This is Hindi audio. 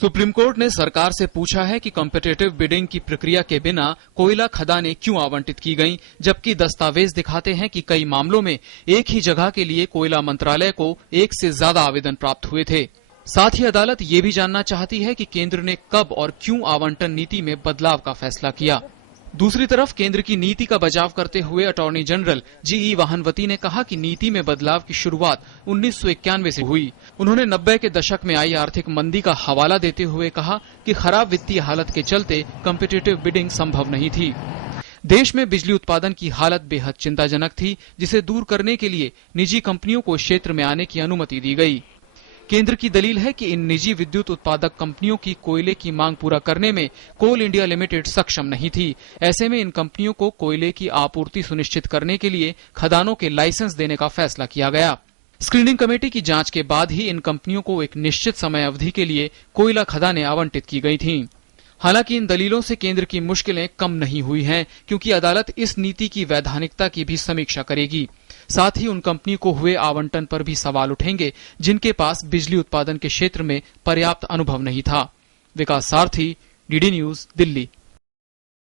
सुप्रीम कोर्ट ने सरकार से पूछा है कि कॉम्पिटिटिव बिडिंग की प्रक्रिया के बिना कोयला खदानें क्यों आवंटित की गईं, जबकि दस्तावेज दिखाते हैं कि कई मामलों में एक ही जगह के लिए कोयला मंत्रालय को एक से ज्यादा आवेदन प्राप्त हुए थे। साथ ही अदालत ये भी जानना चाहती है कि केंद्र ने कब और क्यों आवंटन नीति में बदलाव का फैसला किया। दूसरी तरफ केंद्र की नीति का बचाव करते हुए अटॉर्नी जनरल जी.ई. वाहनवती ने कहा कि नीति में बदलाव की शुरुआत 1991 से हुई। उन्होंने 90 के दशक में आई आर्थिक मंदी का हवाला देते हुए कहा कि खराब वित्तीय हालत के चलते कॉम्पिटिटिव बिडिंग संभव नहीं थी। देश में बिजली उत्पादन की हालत बेहद चिंताजनक थी, जिसे दूर करने के लिए निजी कंपनियों को क्षेत्र में आने की अनुमति दी गई। केंद्र की दलील है कि इन निजी विद्युत उत्पादक कंपनियों की कोयले की मांग पूरा करने में कोल इंडिया लिमिटेड सक्षम नहीं थी। ऐसे में इन कंपनियों को कोयले की आपूर्ति सुनिश्चित करने के लिए खदानों के लाइसेंस देने का फैसला किया गया। स्क्रीनिंग कमेटी की जांच के बाद ही इन कंपनियों को एक निश्चित समय अवधि के लिए कोयला खदानें आवंटित की गई थीं। हालांकि इन दलीलों से केंद्र की मुश्किलें कम नहीं हुई हैं, क्योंकि अदालत इस नीति की वैधानिकता की भी समीक्षा करेगी। साथ ही उन कंपनी को हुए आवंटन पर भी सवाल उठेंगे जिनके पास बिजली उत्पादन के क्षेत्र में पर्याप्त अनुभव नहीं था। विकास सारथी, डीडी न्यूज, दिल्ली।